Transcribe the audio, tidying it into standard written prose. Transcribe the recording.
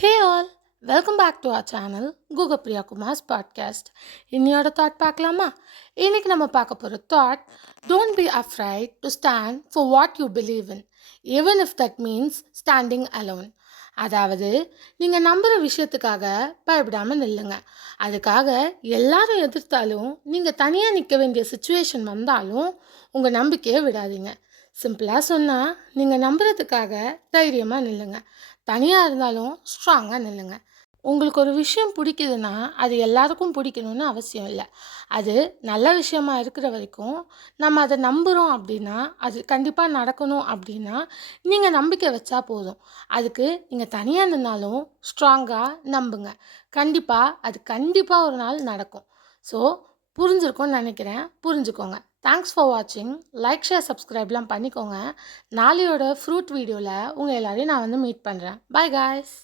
Hey all, welcome back to our channel Google Priya Kumar's podcast. இன்னையோட thought பார்க்கலாமா? இன்னைக்கு நம்ம பார்க்க போகிற thought, don't be afraid to stand for what you believe in, even if that means standing alone. அதாவது நீங்கள் நம்புகிற விஷயத்துக்காக பயப்படாமல் நில்லுங்க. அதுக்காக எல்லாரும் எதிர்த்தாலும் நீங்கள் தனியாக நிற்க வேண்டிய சுச்சுவேஷன் வந்தாலும் உங்கள் நம்பிக்கையை விடாதீங்க. சிம்பிளாக சொன்னால் நீங்கள் நம்புறதுக்காக தைரியமாக நில்லுங்க. தனியாக இருந்தாலும் ஸ்ட்ராங்காக நில்லுங்க. உங்களுக்கு ஒரு விஷயம் பிடிக்குதுன்னா அது எல்லாருக்கும் பிடிக்கணும்னு அவசியம் இல்லை. அது நல்ல விஷயமா இருக்கிற வரைக்கும் நம்ம அதை நம்புகிறோம் அப்படின்னா அது கண்டிப்பாக நடக்கணும் அப்படின்னா நீங்கள் நம்பிக்கை வச்சா போதும். அதுக்கு நீங்கள் தனியாக நின்னாலும் ஸ்ட்ராங்காக நம்புங்க. கண்டிப்பாக ஒரு நாள் நடக்கும். ஸோ புரிஞ்சிருக்கும்னு நினைக்கிறேன். புரிஞ்சுக்கோங்க. தேங்க்ஸ் ஃபார் வாட்சிங். லைக், ஷேர், சப்ஸ்கிரைப்லாம் பண்ணிக்கோங்க. நாளையோட ஃப்ரூட் வீடியோவில் உங்கள் எல்லாரையும் நான் மீட் பண்ணுறேன். By guys.